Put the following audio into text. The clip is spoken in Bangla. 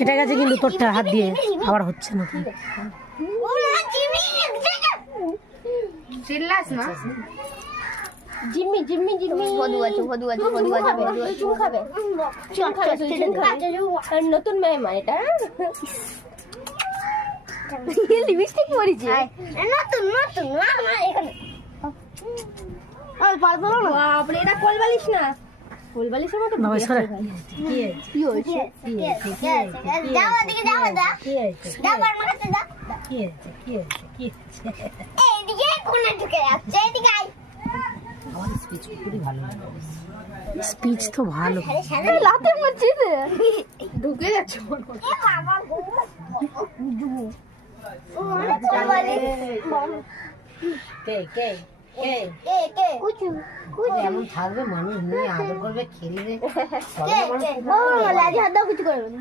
কেটে গেছে কিন্তু তোরটা হাত দিয়ে আবার হচ্ছে না। চিল্লাস না। জিম্মি জিম্মি জিম্মি বধু আছে বধু আছে বধু আছে বধু আছে চুন খাবে চুন খাবে চুন খাবে নতুন মেহমান এটা লিপস্টিক পরিছে নতুন নতুন না এখানে আর পারবো না বাপ রে এটা কোল বালিশ না কোল বালিশের মতো বাবা সরে কি হইছে যাও দিকে যাও দা যা বার মারতে দা কি হয়েছে এইদিকে কোণে ঢুকে যাচ্ছে এদিকে আই আমার স্পিচ খুবই ভালো লাগে। স্পিচ তো ভালো। লাতে মরছিস ঢুকে যাচ্ছে এ বাবা কে কে কে কে কে কুচু এমন থাকবে মানুষ নিয়ে আদর করবে খেলবে কে কে ও লাজি হাত দাও কিছু করবে না